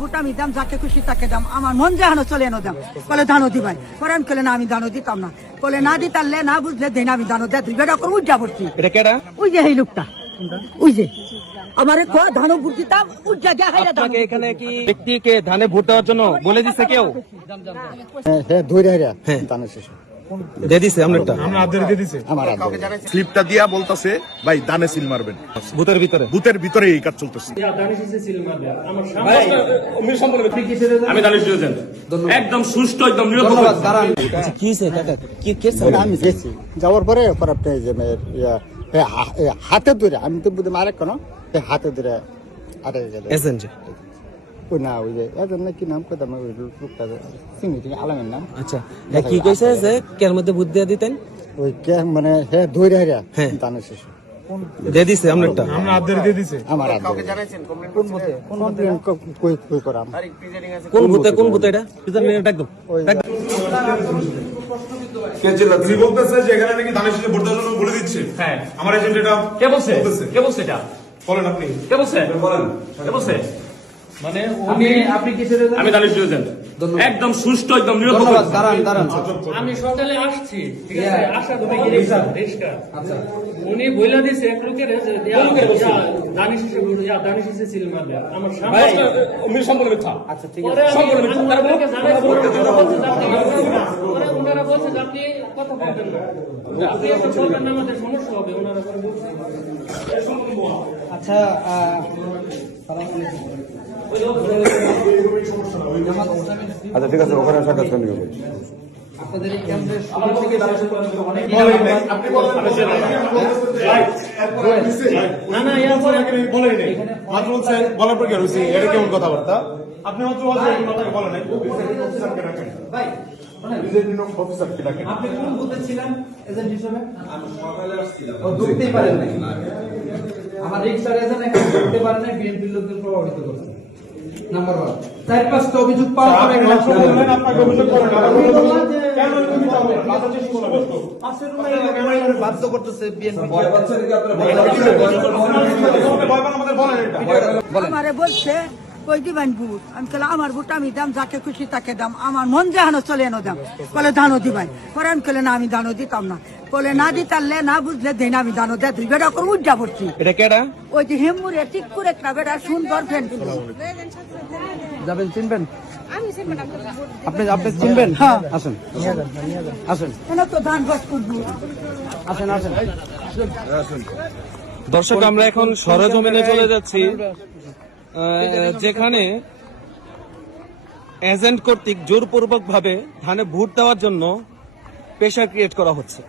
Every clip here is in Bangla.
ভোট আমি দাম, যাকে খুশি তাকে দাম, আমার মন যেন চলে এনো দাম। বলে ধানও দিবাই, পরে আমি কলে না আমি ধানও দিতাম না, বলে না দিতারলে না বুঝলে দেন আমি ধানও দেয়, দুইটা করে উজ্জা পড়ছি। এটা কেডা? ওই যে এই লোকটা, ওই যে আমার ধানও ভোট দিতাম উজ্জা দেয়। আপনাকে এখানে কি ব্যক্তিকে ধানে ভোট দেওয়ার জন্য বলে দিচ্ছে কেউ? হ্যাঁ ধরে হ্যাঁ ধানের শেষ দিয়ে দিছে আপনারটা? স্লিপটা দিয়া বলতাছে ভাই দানে সিল মারবেন, ভূতের ভিতরে বুথের ভিতরে এই কাজ চলতেছে। আমি দানিশ দিয়েছেন একদম সুষ্ঠু একদম নিরপেক্ষ। কি হইছে কাকা? কি কেস? আমি গেছি যাওয়ার পরে আপনি যে হাতে ধরে আমি তো বুঝে মারে কেন হাতে ধরে আরে এজেন্ট ওই না ওই যে এজন কি নাম কইতাম ওই লোকটা চিনি চিনি আলামের নাম। আচ্ছা কি কইছে যে কের মধ্যে ভূত দিয়ে দিতেন? ওই কে মানে হ্যাঁ ধরে হ্যাঁ ধানের শেষ দিয়ে দিছে আপনারটা? আমার কই করাম কোন ভূতে? কোন ভূতে এটা? একদম তিনি বলতেছে যে এখানে নাকি ধানের শীষে ভোট দেওয়ার জন্য বলে দিচ্ছে। হ্যাঁ আমার এজেন্ট এটা কে বলছে? কে বলছে এটা? বলেন আপনি কে বলছে? বলেন। কে বলছে? মানে আপনি কিসের এজেন্ট? আমি দানিশ দিয়েছেন একদম সুষ্ঠু একদম নিরপেক্ষ। আমি সকালে আসছি, ঠিক আছে, আসা তুমি রিক্সা। আচ্ছা উনি বইলা দিছে এক লোকের দানিশ সিল মারবে আমার সামনে। উনি সম্পূর্ণ মিথ্যা। আচ্ছা ঠিক আছে, সম্পূর্ণ মিথ্যা। ওনারা বলছে যে আপনি কথা বলবেন না, আপনি একটা বলবেন না, আমাদের সমস্যা হবে। ওনারা করে বলছে। আচ্ছা আচ্ছা ঠিক আছে, ওখানে সাক্ষাৎ করে নিব। আপনাদের এই কেন্দ্রের অনেক না না ইয়ার পরে বলেই নাই মাত্র বলছেন, বলার পর কি হইছে? এটা কেমন কথাবার্তা? আপনি মাত্র বলেন নাই অফিসারকে রাখেন ভাই, অফিসারকে রাখেন। আপনি কোন বুথে ছিলেন এজেন্ট হিসেবে? আমি সকালে আসছিলাম। ও ঢুকতেই পারেন নাই। আমার রিক্সার এজেন্ট এখন ঢুকতে পারেন নাই, বিএনপির লোকদের প্রভাবিত করছে। নাম্বার 1 4-5টা অভিযোগ পাওয়া পরে আপনাকে অভিযোগ করেন কেন বাধ্য করতেছে বিএনপি। আমাদের বলেন এটা আমারে বলছে কই দিবেন ভোট, আমি কলে আমার ভোট আমি দাম, যাকে খুশি তাকে দাম, আমার মন যেন চলে এনো দাম। বলে ধানও দিবাই, পরে আমি কলে না আমি ধানও দিতাম না, বলে না দিতারলে না বুঝলে দেন আমি ধানও দেয়, দুইটা করে উজ্জা পড়ছি। এটা কেডা? ওই যে হেমুরে ঠিক করে একটা বেটা সুন্দর ফ্যান যাবেন, চিনবেন? আপনি চিনবেন? হ্যাঁ আসেন আসেন কেন তো ধান বাস করবো। আসেন আসেন। দর্শক আমরা এখন সরেজমিনে চলে যাচ্ছি, যেখানে এজেন্ট কর্তৃক জোরপূর্বক ভাবে ধানে ভোট দেওয়ার জন্য প্রেশার ক্রিয়েট করা হচ্ছে।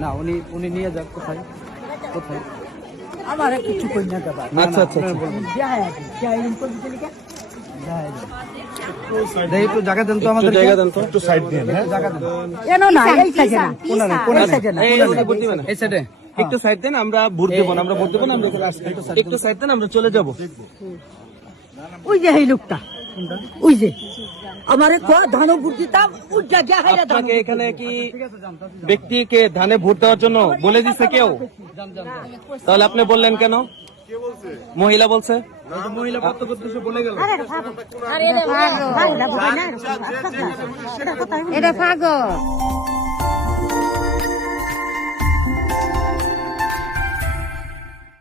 না উনি নিয়ে যান। কোথায় কোথায়? আমার কিছু কই না দেবা। আচ্ছা আচ্ছা একটু জায়গা দেন তো, আমাদের জায়গা দেন তো, একটু সাইড দিয়ে জায়গা দেন। এনো না এই সাইডে না, এই সাইডে না, এই সাইডে একটু সাইড দেন, আমরা ভোট দেবো না, আমরা ভোট দেবো না, আমরা একটু সাইড দেন, আমরা চলে যাব। ওই যে এই লোকটা, ওই যে আমার ধানও ভোট দিতাম উজ্জা দেয়। আপনাকে এখানে কি ব্যক্তিকে ধানে ভোট দেওয়ার জন্য বলে দিচ্ছে কেউ? তাহলে আপনি বললেন কেন? মহিলা বলছে। মহিলা প্রত্যক্ষদর্শী বলে গেল। এটা পাগল।